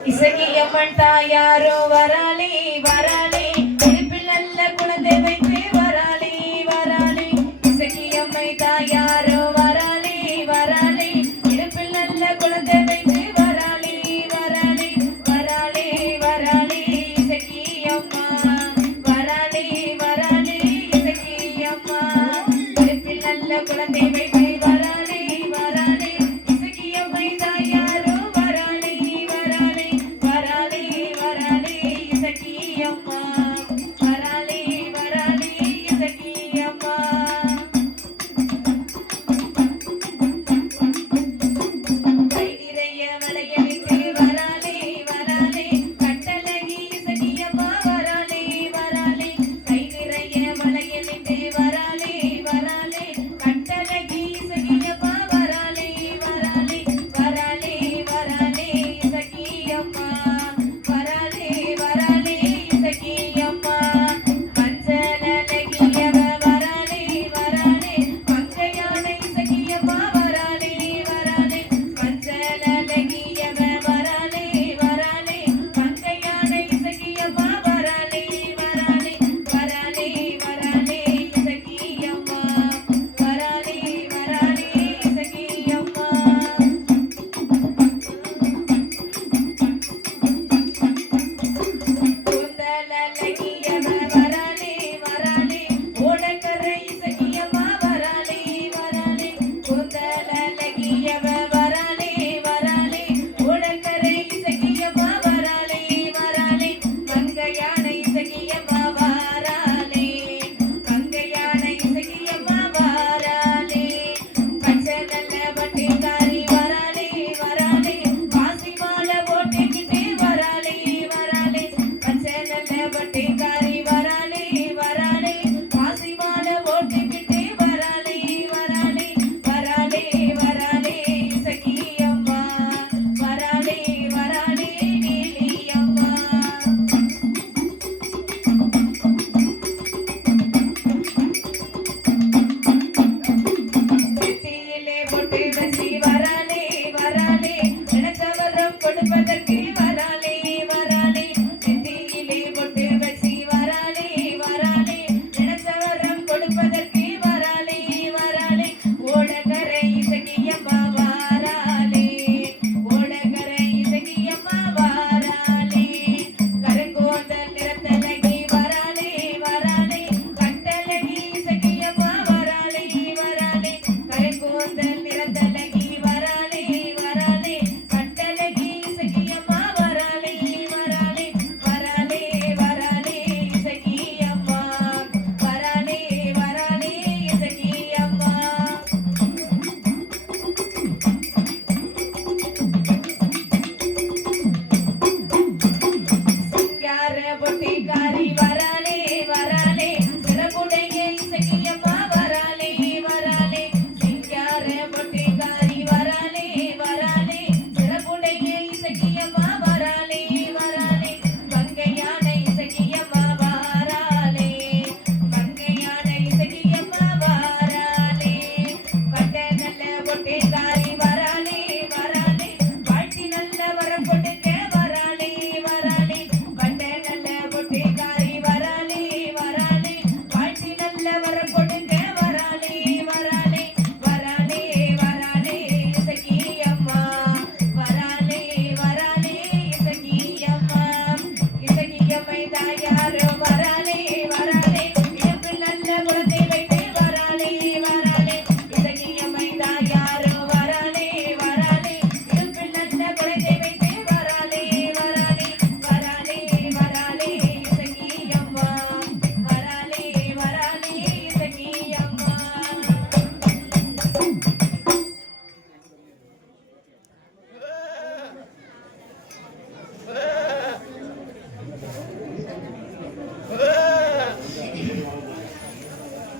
இசகியம்மன் தாயாரோ வராளி வராளி. படிப்பில் நல்ல குழந்தை வைத்து வராளி வராளி. இசகியம்மை தாயாரோ வராளி வராளி. இடுப்பில் நல்ல குழந்தை வைத்து வராளி வராளி. வராளி வராளி இசகியம்மா வராளி வராளி இசகியம்மா படிப்பில் நல்ல குழந்தை வைத்து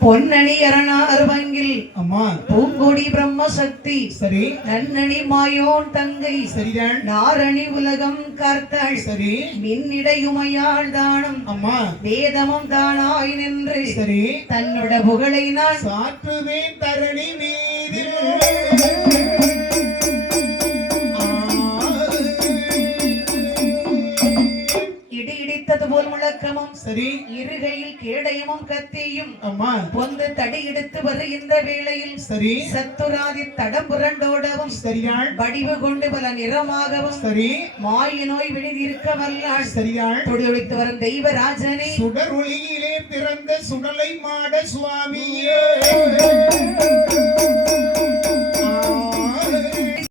பொன்னணி அரணார் வங்கில் அம்மா. பூங்கொடி பிரம்ம சக்தி சரி. தன்னணி மாயோன் தங்கை. சரிதான். நாரணி உலகம் கார்த்தாள். சரி. மின்னிடையுமையாள் தானம். அம்மா. வேதமும் தானாய் நின்று. சரி. தன்னோட புகழை நான் சாற்றுவேன் தரணி மீதில் சரி. இருகையில் கேடயமும் கத்தியும் அம்மா பொந்து தடி எடுத்து வருகின்ற வேளையில் சரி. சத்துராதி தடம் புரண்டோடவும் சரியாள். வடிவு கொண்டு பல நிறமாகவும் சரி. மாய நோய் விழுதிருக்க வல்லாள். சரியாள். தொழிலொழித்து வரும் தெய்வராஜனே. சுடர் ஒளியிலே பிறந்த சுடலை மாட சுவாமியே.